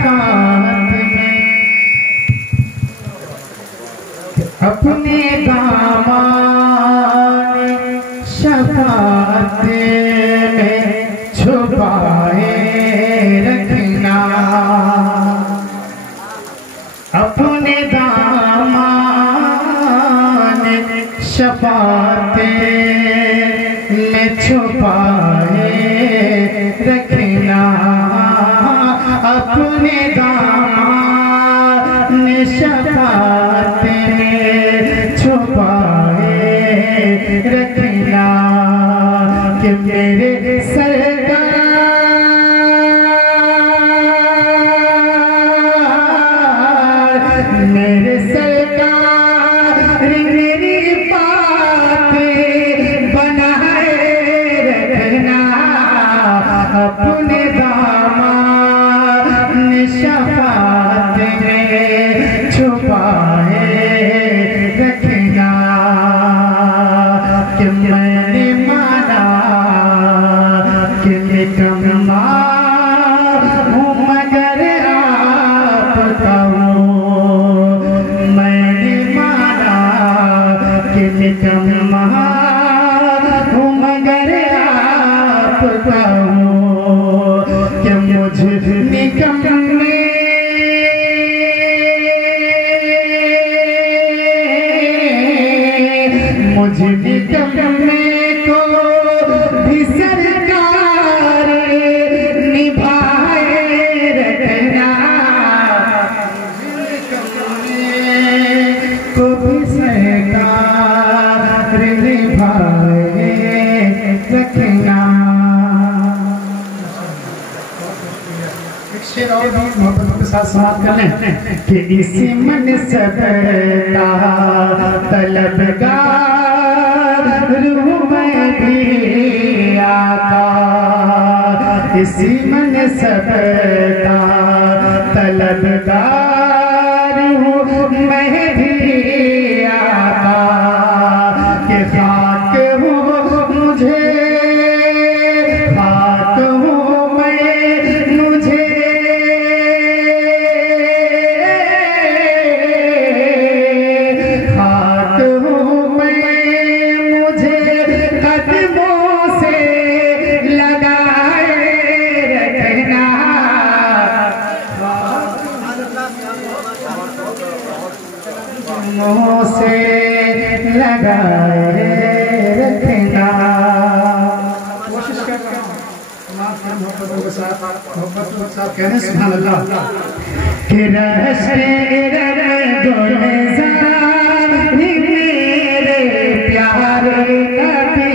शफाअत में अपने दामान शफाअत में छुपाए रखना, अपने दामान शफाअत में छुपाए रखना, अपने दामान शफाअत में छुपाए रखना कि मेरे मेरे सरकार मेरी बातें बनाए रखना, अपने दामान शफाअत में छुपाए रखना कि मैंने माना कि निकम्मा हूँ मगर आपका निकम्मा हूँ मगर आपका हूँ कि मुझे निकम्मे को भी सरकार निभाए रखना, को भी सरकार निभाए रखना। एक शेर और भी मोहब्बत के साथ समाप्त कर लें कि इसी मनसब का तलबगार हूँ मैं भी आका, इसी मनसब का तलबगार हूँ मैं भी आका के खाक हूँ मुझे खाक हूँ मैं मुझे खाक हूँ मैं मुझे कदमों से लगाए रखना, कदमों से लगाए रखना। कोशिश करते हैं मोहब्बत के साथ कहने सुभान अल्लाह कि मेरे प्यारे नबी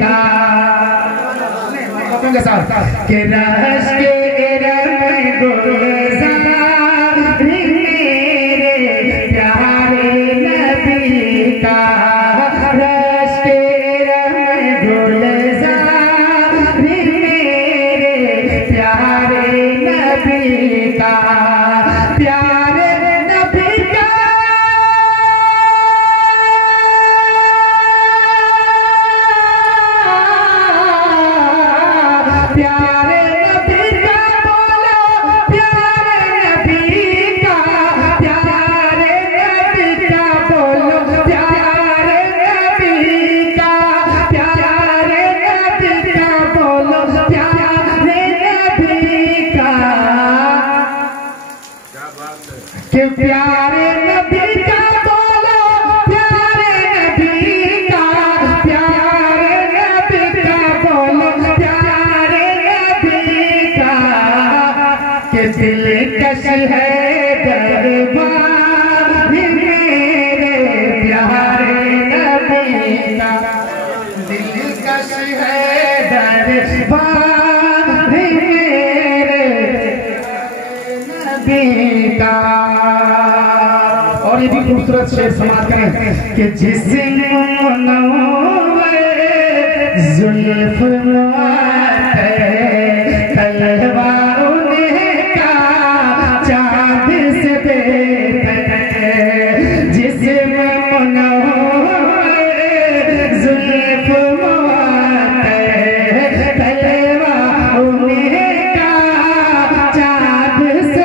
का के साथ कि प्यारे नबी का बोलो, प्यारे नबी का, प्यारे नबी का बोलो, प्यारे नबी का कि दिलकश है दरबार मेरे प्यारे नबी का, दिलकश है दरबार मेरे नबी का। और ये भी खूबसूरत शेर समाप्त करें कि जिस्म मुनव्वर जुल्फ तलवारों ने का चाँद से बेहतर, जिस्म मुनव्वर जुल्फ तलवारों ने का चाँद से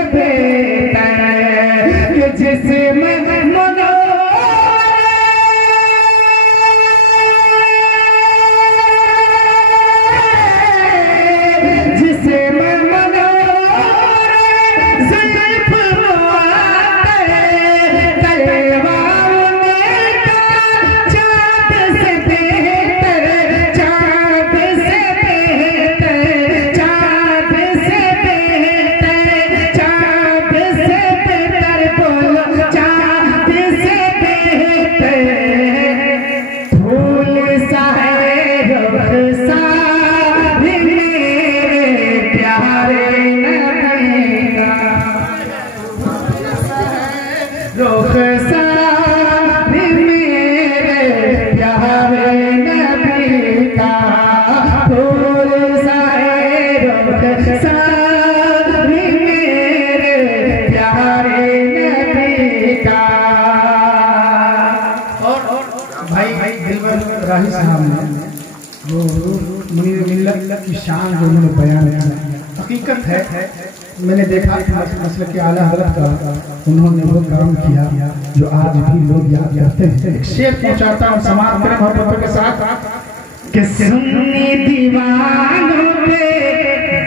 सारे मेरे प्यारे नबी का। और भाई दिलबर राही साहब ने जो मुनीर मिल्लत की शान जो उन्होंने बयान किया, हकीकत है मैंने देखा मसलक के आला हज़रत का उन्होंने वो काम किया जो आज भी लोग याद करते हैं। एक शेर पहुंचाता हूँ समाज करें मोहब्बत के साथ कि सुन्नी दीवानों पे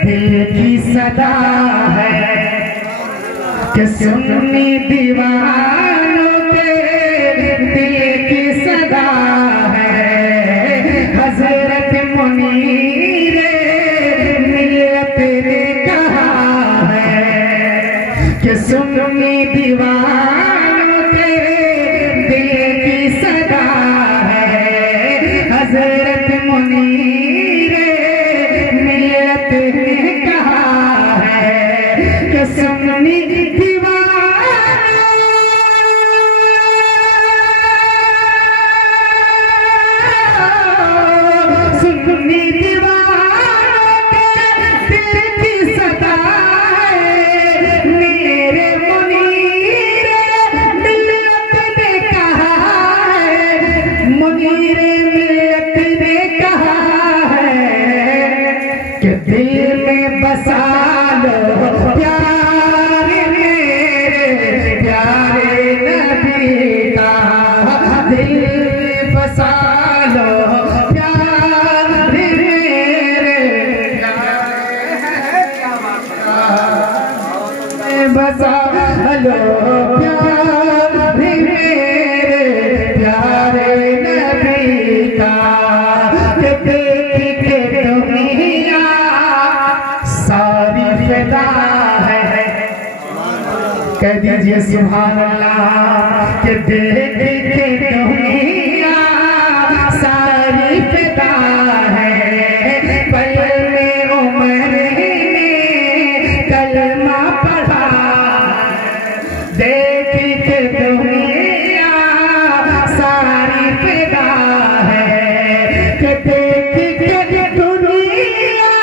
दिल की सदा है, कि सुन्नी दीवानों पे दिल की सदा है। हज़रत मुनीर मिल्लत ने कहा है कि सुन्नी दीवानों पे दिल की सदा है। हज़रत मुनीर मिल्लत ने कहा है कि सुन्नी कह दीजिए सुभान अल्लाह के देख के दुनिया सारी फिदा है। पल में उम्र ने कलमा पढ़ा, देख के दुनिया सारी फिदा है। कि देख के दुनिया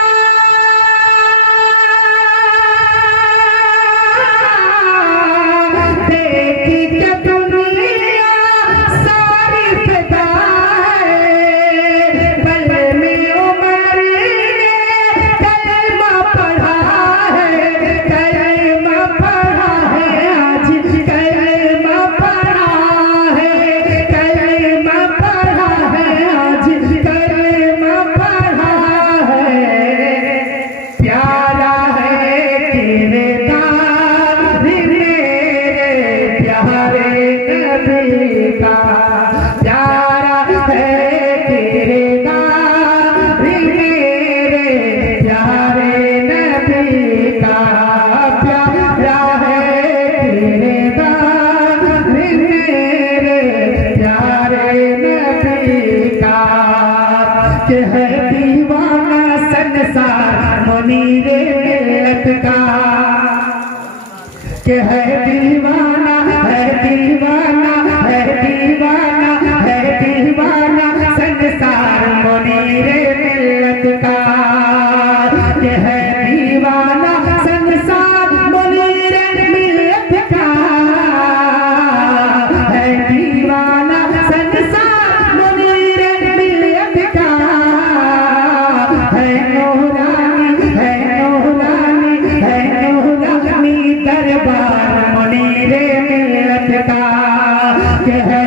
है दीवाना संसार मुनीर मिल्लत का, के है दीवाना है दीवाना है दीवाना है दीवाना संसार मुनीर मिल्लत का। के है दीवाना संसार मुनीर मिल्लत का, है दीवाना संसार मुनीर मिल्लत का। है नूरानी है नूरानी है नूरानी दरबार मुनीर मिल्लत का। के है